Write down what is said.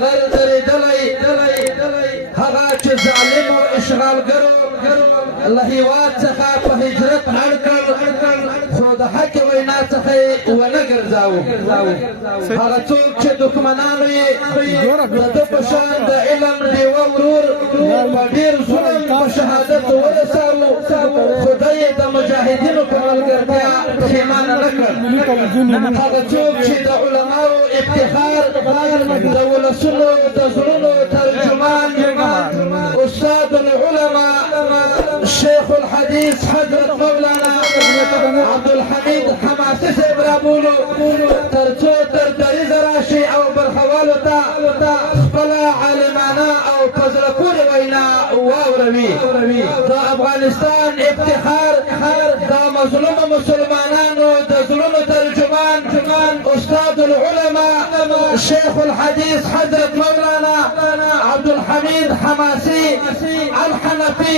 غر درېدلی هغه چې ظالم او اشغالګرو له هېواد څخه په هجرت اړ کړ خو د حق وینا څخه یې ونه ګرځاوه. هغه څوک چې دښمنانو یې د ده په شان د علم ډېوه ورور په ډېر ظلم په شهادت ورساوه، خدای یې د مجاهدینو په ملګرتیا پښېمانه نه کړ. هغه څوک چې د علماو افتخار د ولسونو د زړونو ترجمان استاد العلماء شیخ الحدیث حضرت مولانا عبدالحمید حماسي صاحب رابولو، تر څو تر دریځ راشي او برخوالو ته خپله عالمانه او په زړه پورې وینا واوروي. د افغانستان افتخار د مظلومو مسلمانانو د زړونو ترجمان استاد العلماء شیخ الحدیث حضرت مولانا عبدالحمید حماسي الحنفي